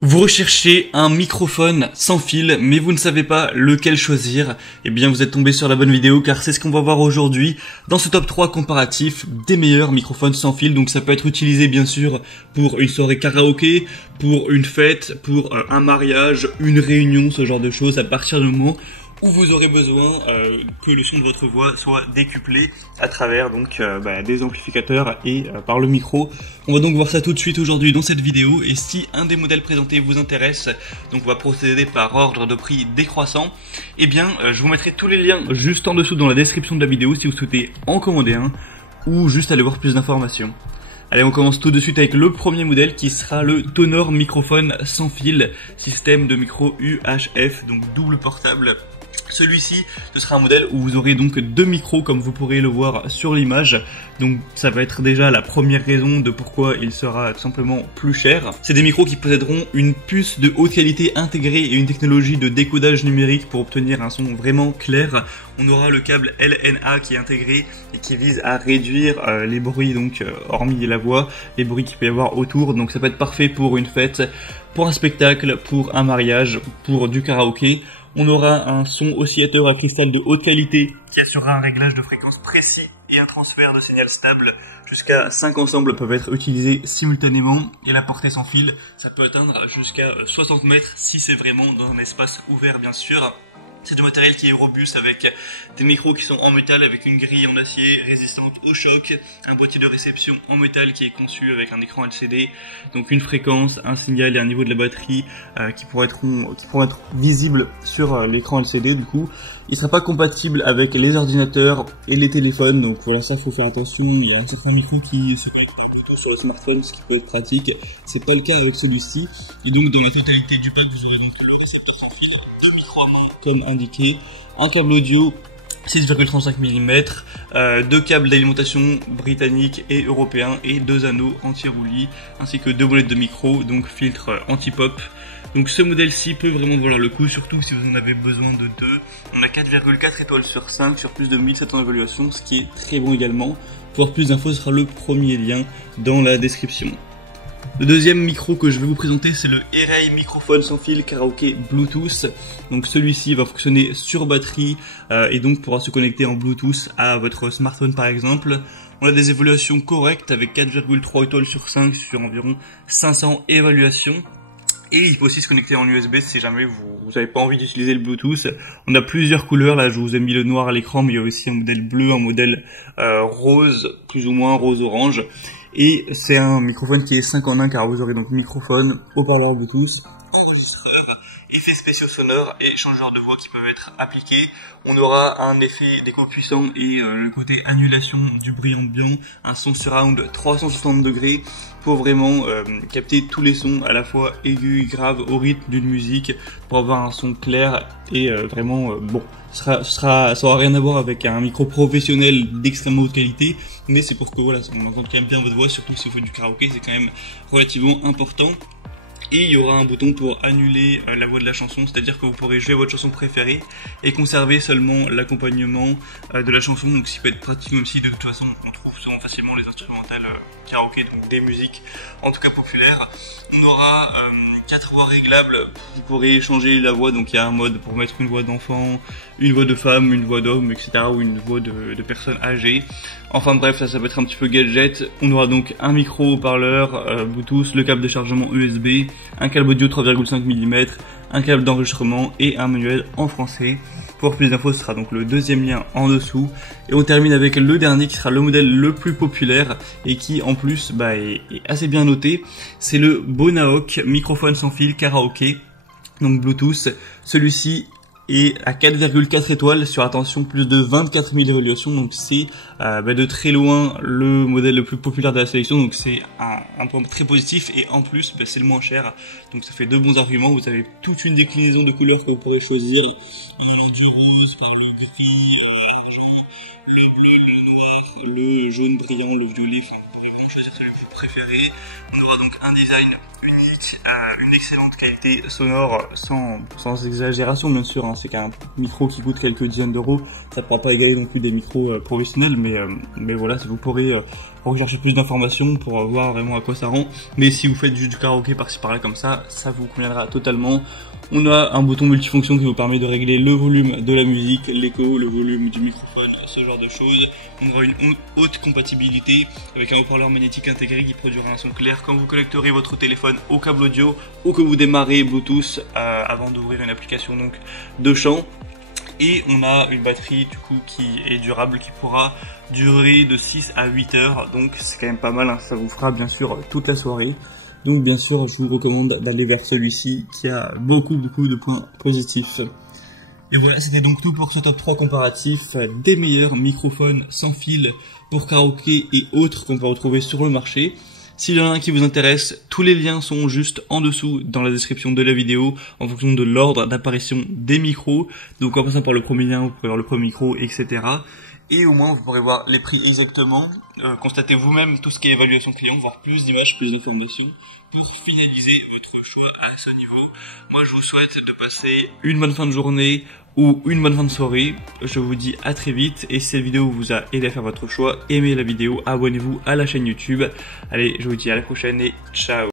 Vous recherchez un microphone sans fil, mais vous ne savez pas lequel choisir. Eh bien, vous êtes tombé sur la bonne vidéo, car c'est ce qu'on va voir aujourd'hui dans ce top 3 comparatif des meilleurs microphones sans fil. Donc ça peut être utilisé bien sûr pour une soirée karaoké, pour une fête, pour un mariage, une réunion, ce genre de choses, à partir du moment où vous aurez besoin que le son de votre voix soit décuplé à travers donc des amplificateurs et par le micro. On va donc voir ça tout de suite aujourd'hui dans cette vidéo, et si un des modèles présentés vous intéresse, donc on va procéder par ordre de prix décroissant, et bien je vous mettrai tous les liens juste en dessous dans la description de la vidéo si vous souhaitez en commander un ou juste aller voir plus d'informations. Allez, on commence tout de suite avec le premier modèle qui sera le Tonor microphone sans fil, système de micro UHF, donc double portable. Celui-ci, ce sera un modèle où vous aurez donc deux micros comme vous pourrez le voir sur l'image. Donc ça va être déjà la première raison de pourquoi il sera tout simplement plus cher. C'est des micros qui posséderont une puce de haute qualité intégrée et une technologie de décodage numérique pour obtenir un son vraiment clair. On aura le câble LNA qui est intégré et qui vise à réduire les bruits, donc hormis la voix, les bruits qu'il peut y avoir autour. Donc ça peut être parfait pour une fête, pour un spectacle, pour un mariage, pour du karaoké. On aura un son oscillateur à cristal de haute qualité qui assurera un réglage de fréquence précis et un transfert de signal stable. Jusqu'à 5 ensembles peuvent être utilisés simultanément, et la portée sans fil, ça peut atteindre jusqu'à 60 mètres si c'est vraiment dans un espace ouvert bien sûr. C'est du matériel qui est robuste avec des micros qui sont en métal avec une grille en acier résistante au choc, un boîtier de réception en métal qui est conçu avec un écran LCD, donc une fréquence, un signal et un niveau de la batterie qui pourront être visibles sur l'écran LCD. Du coup, il ne sera pas compatible avec les ordinateurs et les téléphones, donc pour ça il faut faire attention. Il y a un certain micro qui se connecte plutôt sur le smartphone, ce qui peut être pratique. C'est pas le cas avec celui-ci. Et donc dans la totalité du pack, vous aurez donc le récepteur sans fil, deux micros à main comme indiqué, un câble audio 6,35 mm, deux câbles d'alimentation britanniques et européens et deux anneaux anti-roulis, ainsi que deux molettes de micro, donc filtre anti-pop. Donc ce modèle-ci peut vraiment valoir le coup, surtout si vous en avez besoin de deux. On a 4,4 étoiles sur 5 sur plus de 1700 évaluations, ce qui est très bon également. Pour avoir plus d'infos, ce sera le premier lien dans la description. Le deuxième micro que je vais vous présenter, c'est le Erey microphone sans fil karaoké Bluetooth. Donc celui-ci va fonctionner sur batterie et donc pourra se connecter en Bluetooth à votre smartphone par exemple. On a des évaluations correctes avec 4,3 étoiles sur 5 sur environ 500 évaluations. Et il peut aussi se connecter en USB si jamais vous n'avez pas envie d'utiliser le Bluetooth. On a plusieurs couleurs, là je vous ai mis le noir à l'écran, mais il y a aussi un modèle bleu, un modèle rose, plus ou moins rose-orange. Et c'est un microphone qui est 5 en 1 car vous aurez donc microphone, haut-parleur Bluetooth, enregistreur, effets spéciaux sonores et changeurs de voix qui peuvent être appliqués. On aura un effet d'écho puissant et le côté annulation du bruit ambiant, un son surround 360 degrés pour vraiment capter tous les sons à la fois aigus et graves au rythme d'une musique pour avoir un son clair et vraiment bon. Ça aura rien à voir avec un micro professionnel d'extrêmement haute qualité, mais c'est pour que voilà, on entende quand même bien votre voix, surtout si vous faites du karaoké, c'est quand même relativement important. Et il y aura un bouton pour annuler la voix de la chanson, c'est-à-dire que vous pourrez jouer votre chanson préférée et conserver seulement l'accompagnement de la chanson, donc ce peut être pratique, même si de toute façon on trouve souvent facilement les instrumentales karaoké, donc des musiques en tout cas populaires. On aura 4 voix réglables, vous pourrez changer la voix, donc il y a un mode pour mettre une voix d'enfant, une voix de femme, une voix d'homme, etc. ou une voix de personne âgée. Enfin bref, ça peut être un petit peu gadget. On aura donc un micro haut-parleur Bluetooth, le câble de chargement USB, un câble audio 3,5 mm, un câble d'enregistrement et un manuel en français. Pour plus d'infos, ce sera donc le deuxième lien en dessous. Et on termine avec le dernier qui sera le modèle le plus populaire et qui en plus est assez bien noté. C'est le Bonaok microphone sans fil karaoké, donc Bluetooth. Celui-ci est à 4,4 étoiles sur, attention, plus de 24 000 évaluations, donc c'est de très loin le modèle le plus populaire de la sélection, donc c'est un point très positif, et en plus c'est le moins cher, donc ça fait deux bons arguments. Vous avez toute une déclinaison de couleurs que vous pourrez choisir, du rose par le gris, l'argent, le bleu, le noir, le jaune brillant, le violet, enfin vous pourrez vraiment choisir celui que vous préférez. On aura donc un design unique, une excellente qualité sonore, sans exagération bien sûr, hein. C'est qu'un micro qui coûte quelques dizaines d'euros, ça ne pourra pas égaler non plus des micros professionnels, mais voilà, si vous pourrez rechercher plus d'informations pour voir vraiment à quoi ça rend. Mais si vous faites juste du karaoké par-ci par-là comme ça vous conviendra totalement. On a un bouton multifonction qui vous permet de régler le volume de la musique, l'écho, le volume du microphone, ce genre de choses. On aura une haute compatibilité avec un haut-parleur magnétique intégré qui produira un son clair quand vous connecterez votre téléphone au câble audio ou que vous démarrez Bluetooth avant d'ouvrir une application donc de chant. Et on a une batterie du coup qui est durable, qui pourra durer de 6 à 8 heures, donc c'est quand même pas mal, hein. Ça vous fera bien sûr toute la soirée. Donc bien sûr je vous recommande d'aller vers celui-ci qui a beaucoup de points positifs. Et voilà, c'était donc tout pour ce top 3 comparatif des meilleurs microphones sans fil pour karaoké et autres qu'on peut retrouver sur le marché. S'il y en a un qui vous intéresse, tous les liens sont juste en dessous dans la description de la vidéo en fonction de l'ordre d'apparition des micros. Donc en passant par le premier lien, vous pourrez voir le premier micro, etc. Et au moins vous pourrez voir les prix exactement, constatez vous-même tout ce qui est évaluation client, voir plus d'images, plus d'informations pour finaliser votre choix à ce niveau. Moi je vous souhaite de passer une bonne fin de journée ou une bonne fin de soirée. Je vous dis à très vite, et si cette vidéo vous a aidé à faire votre choix, aimez la vidéo, abonnez-vous à la chaîne YouTube. Allez, je vous dis à la prochaine et ciao.